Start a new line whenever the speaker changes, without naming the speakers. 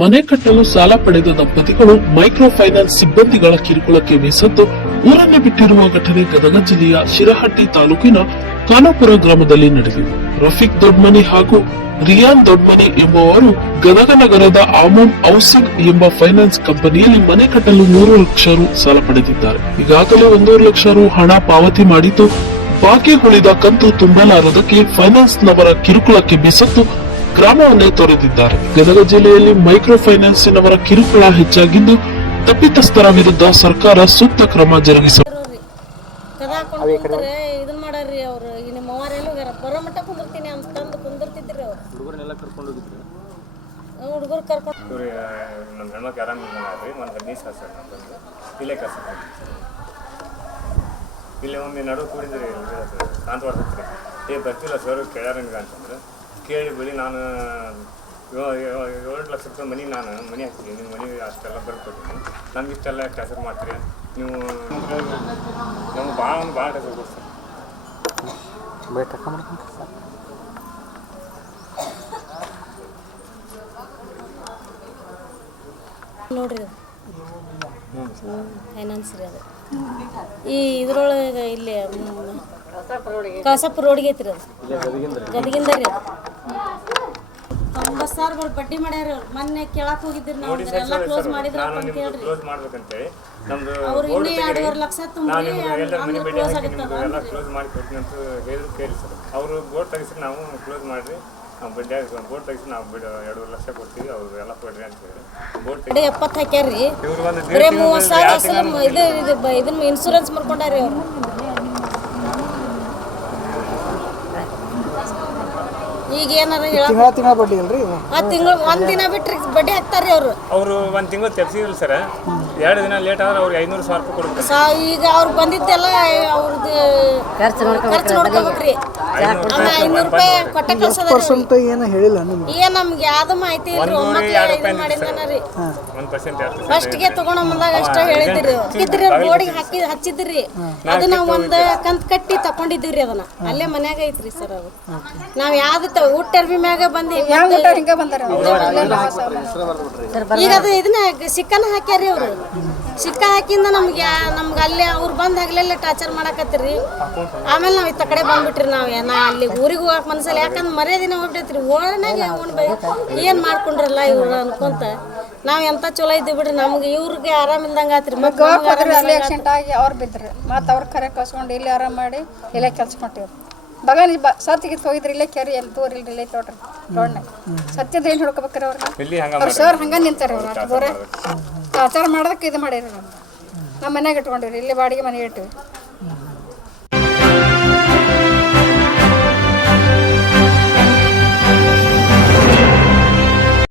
ಮನೆ ಕಟ್ಟಲು ಸಾಲ ಪಡೆದ ದಂಪತಿಗಳು ಮೈಕ್ರೋ ಫೈನಾನ್ಸ್ ಸಿಬ್ಬಂದಿಗಳ ಕಿರುಕುಳಕ್ಕೆ ಬೇಸತ್ತು ಊರನ್ನು ಬಿಟ್ಟಿರುವ ಘಟನೆ ಗದಗ ಜಿಲ್ಲೆಯ ಶಿರಹಟ್ಟಿ ತಾಲೂಕಿನ ಖಾನಾಪುರ ಗ್ರಾಮದಲ್ಲಿ ನಡೆದಿದೆ. ರಫೀಕ್ ದೊಡ್ಮನಿ ಹಾಗೂ ರಿಯಾನ್ ದೊಡ್ಮನಿ ಎಂಬುವರು ಗದಗ ನಗರದ ಆಮೋನ್ ಹೌಸಿಂಗ್ ಎಂಬ ಫೈನಾನ್ಸ್ ಕಂಪನಿಯಲ್ಲಿ ಮನೆ ಕಟ್ಟಲು ಮೂರು ಲಕ್ಷ ರು ಸಾಲ ಪಡೆದಿದ್ದಾರೆ. ಈಗಾಗಲೇ ಒಂದೂವರೆ ಲಕ್ಷ ರು ಹಣ ಪಾವತಿ ಮಾಡಿದ್ದು, ಬಾಕಿ ಉಳಿದ ಕಂತು ತುಂಬಲಾರದಕ್ಕೆ ಫೈನಾನ್ಸ್ ನವರ ಕಿರುಕುಳಕ್ಕೆ ಬೇಸತ್ತು ಗ್ರಾಮವನ್ನೇ ತೊರೆದಿದ್ದಾರೆ. ಗದಗ ಜಿಲ್ಲೆಯಲ್ಲಿ ಮೈಕ್ರೋ ಫೈನಾನ್ಸಿನವರ ಕಿರುಕುಳ ಹೆಚ್ಚಾಗಿದ್ದು ತಪ್ಪಿತಸ್ಥರ ವಿರುದ್ಧ ಸರ್ಕಾರ ಸೂಕ್ತ ಕ್ರಮ
ಜರುಗಿಸ ಇದನ್ನ ಮಾಡಾರ್ರಿ ಅವ್ರು. ನಿಮ್ಮ ಹೋಗ್ಯಾರ ಬರೋ ಮಟ್ಟ ಕುಂದಿರ್ತೀನಿ ಅಂತಂದು ಕುಂದಿರ್ತಿದ್ರಿ ಅವ್ರು.
ಹುಡುಗರನ್ನೆಲ್ಲ ಕರ್ಕೊಂಡು ಹೋಗಿದ್ರು?
ಹುಡುಗರು ಕರ್ಕೊಂಡು
ಇವ್ರು ನಮ್ಮ ಹೆಣ್ಮಕ್ಳು ಆರಾಮಿಲ್ಲ ರೀ ಒಂದು ಹದಿನೈದು ಸಾವಿರ ಸರ್ ಇಲ್ಲೇ ಕೆಲಸ ಇಲ್ಲೇ ಒಮ್ಮೆ ನಡು ಕೂಡಿದ್ರಿ ಕಾಂತ ಬರ್ತೈತೆ ಏ ಬರ್ತಿಲ್ಲ ಸರ್ ಕೇಳ್ಯಾರಂಗ ಅಂತಂದ್ರೆ ಕೇಳಿ ಬಳಿ ನಾನು ಏಳು ಏಳು ಲಕ್ಷ ರೂಪಾಯಿ ಮನೆ ನಾನು ಮನೆ ಹಾಕ್ತೀನಿ ನಿಮ್ಮ ಮನೆ ಅಷ್ಟೆಲ್ಲ ಬರ್ಕೊಡ್ತೀನಿ. ನಮ್ಗೆ ಇಷ್ಟೆಲ್ಲ ಕೆಲಸ ಮಾಡ್ತೀರಿ. ನೀವು ನಮ್ಗೆ ಭಾಳ ಒಂದು ಭಾಳ ಕೆಲಸ ಕೊಡ್ತೀರಿ
ನೋಡ್ರಿ ಫೈನಾನ್ಸ್ ರೀ ಅದು. ಈ ಇದ್ರೊಳಗೆ ಇಲ್ಲಿ ಮ್, ಕಳಸಪ್ಪ ರೋಡ್ಗೆ ಐತ್ರಿ ಅದು. ಗದಗಿಂದ ರೀ. ಸಾವಿರ ಬರ್ ಬಡ್ಡಿ ಮಾಡ್ಯಾರ ಅವ್ರು. ಮೊನ್ನೆ ಕೇಳಕ್ ಹೋಗಿದ್ರಿ ನಾವು. ಎಲ್ಲ ಕ್ಲೋಸ್ ಮಾಡಿದ್ರ ಅಂತ ಹೇಳ್ರಿ. ಅವ್ರು
ಬೋರ್ಡ್
ಇನ್ನೂ ಎರಡೂವರೆ ಲಕ್ಷ ತುಂಬಿ ಕ್ಲೋಸ್
ಹಾಕಿ ಎಲ್ಲ ಕ್ಲೋಸ್ ಮಾಡಿ ಕೊಡ್ತೀನಿ ಅಂತ ಹೇಳಿದ್ರು ಕೇಳಿ ಸರ್. ಅವರು ಬೋರ್ಡ್ ತೆಗಿಸಿ ನಾವು ಕ್ಲೋಸ್ ಮಾಡಿರಿ. ನಾವು ಬಡ್ಡಿ ಬೋರ್ಡ್ ತೆಗಿಸಿ ನಾವು ಬಿಡ ಎರಡೂವರೆ ಲಕ್ಷ ಕೊಡ್ತೀವಿ ಅವ್ರು ಎಲ್ಲ ಕೊಡ್ರಿ ಅಂತ ಹೇಳಿ. ಬೋರ್ಡ್ ತೆಗಿ
ಕಡೆ ಎಪ್ಪತ್ತು ಹಾಕ್ಯಾರ್ರಿ. ಬರೀ ಮೂವತ್ತು ಸಾವಿರ ಅಸಲು ಇದು ಇದು ಬ- ಇದನ್ನ ಇನ್ಸೂರೆನ್ಸ್ ಮಾಡ್ಕೊಂಡಾರ್ರಿ ಅವ್ರು. ಈಗ ಏನಾರ ಹೇಳ
ತಿಂಗಳ ತಿಂಗಳ ಬಡ್ಡಿ ಅಲ್ರಿ
ಆ ತಿಂಗಳು ಒಂದ್ ದಿನ ಬಿಟ್ರಿ ಬಡ್ಡಿ ಹಾಕ್ತಾರ್ರಿ ಅವ್ರು.
ಅವರು ಒಂದ್ ತಿಂಗಳು ತೆಪ್ಸಿದ್ರು ಸರ್. ಎರಡು ದಿನ ಲೇಟ್ ಆದ್ರೆ ಅವ್ರಿಗೆ ಐನೂರು ಸಾವಿರ ರೂಪಾಯಿ ಕೊಡ್ತಾರೆ
ಸಾ ಈಗ ಅವ್ರು ಬಂದಿದ್ದೆಲ್ಲ ಅವ್ರದ್ದು ಖರ್ಚು ನೋಡ್ಕೋಬೇಕ್ರಿ ಆಮೇಲೆ ಐನೂರು ರೂಪಾಯಿ ಕೊಟ್ಟ ಕಳ್ಸದ
ಪರ್ಸೆಂಟ್ ಏನು ಹೇಳಿಲ್ಲ ನಿಮ್ಗೆ?
ಏನ್ ನಮ್ಗೆ ಯಾವ್ದು ಮಾಹಿತಿ ಇಲ್ರಿ ಒಂಬತ್ತು ಇದು ಮಾಡಿದ್ದಾನ ರೀ.
ಒಂದು ಪರ್ಸೆಂಟ್ ಎರಡು
ಫಸ್ಟ್ಗೆ ತಗೊಂಡ ಬಂದಾಗ ಅಷ್ಟ ಹೇಳಿದ್ರಿ. ಹಾಕಿದ್ರಿ ಬೋರ್ಡಿಗೆ ಹಾಕಿ ಹಚ್ಚಿದ್ರಿ. ಅದು ನಾವು ಒಂದ್ ಕಂತ್ ಕಟ್ಟಿ ತಕೊಂಡಿದ್ದೀವ್ರಿ ಅದನ್ನ. ಅಲ್ಲೇ ಮನ್ಯಾಗ ಐತ್ರಿ ಸರ್ ಅದು. ನಾವ್ ಯಾವ್ದು ತ- ಊಟ ಅರ್ಬಿ ಮ್ಯಾಗ ಬಂದಿ ಈಗ ಅದು ಇದನ್ನ ಸಿಕ್ಕನ ಹಾಕ್ಯಾರಿ ಅವ್ರು. ಸಿಕ್ಕ ಹಾಕಿಂದ ನಮ್ಗೆ ನಮ್ಗೆ ಅಲ್ಲೇ ಅವ್ರು ಬಂದು ಹಗಲೆಲ್ಲ ಟಾರ್ಚರ್ ಮಾಡಕತ್ತೀರಿ. ಆಮೇಲೆ ನಾವು ಇತ್ತ ಕಡೆ ಬಂದ್ಬಿಟ್ರಿ ನಾವು ನಾ ಅಲ್ಲಿ ಊರಿಗೆ ಹೋಗಕ್ ಮನಸ್ಸಲ್ಲಿ ಯಾಕಂದ್ರೆ ಮರ್ಯಾದಿನ ದಿನ ಹೋಗ್ಬಿಟ್ಟೈತ್ರಿ. ಓಣಾಗ ಏನು ಮಾಡ್ಕೊಂಡ್ರಲ್ಲ ಇವ್ರು ಅನ್ಕೊಂತ. ನಾವು ಎಂತ ಚಲೋ ಇದ್ದೀವಿ ಬಿಡ್ರಿ ನಮ್ಗೆ ಇವ್ರಿಗೆ ಆರಾಮಿಲ್ದಂಗ ಆತ್ರಿ ಮತ್ತೆ
ಆಕ್ಸಿಡೆಂಟ್ ಆಗಿ ಅವ್ರು ಬಿದ್ದರು ಮತ್ತು ಅವ್ರ ಕರೆ ಕಸ್ಕೊಂಡು ಇಲ್ಲಿ ಆರಾಮ್ ಮಾಡಿ ಇಲ್ಲೇ ಕೆಲ್ಸ ಕೊಟ್ಟಿವ್ರು. ಬಗಾನ ಬ ಸತ್ತಿಗೆ ಹೋಗಿದ್ರಿ ಇಲ್ಲೇ ಕೆರೆ ಎಲ್ಲಿ ದೂರ ಇಲ್ರಿ ಇಲ್ಲೇ ತೋಡ್ರಿ ರೋಡ್ನಾಗ. ಸತ್ಯದ ಏನು ಹುಡ್ಕೋಬೇಕ್ರಿ ಅವ್ರಿಗೆ
ಇಲ್ಲಿ ಹಂಗೆ
ಅವ್ರು ಸರ್ ಹಂಗ ನಿಂತಾರೆ ಅವ್ರು ದೂರ ಆಚಾರ ಮಾಡೋದಕ್ಕೆ ಇದು ಮಾಡಿರಿ ನಮ್ಮ ಮನ್ಯಾಗ ಇಟ್ಕೊಂಡಿರಿ ಇಲ್ಲಿ ಬಾಡಿಗೆ ಮನೆ ಇಟ್ಟಿವಿ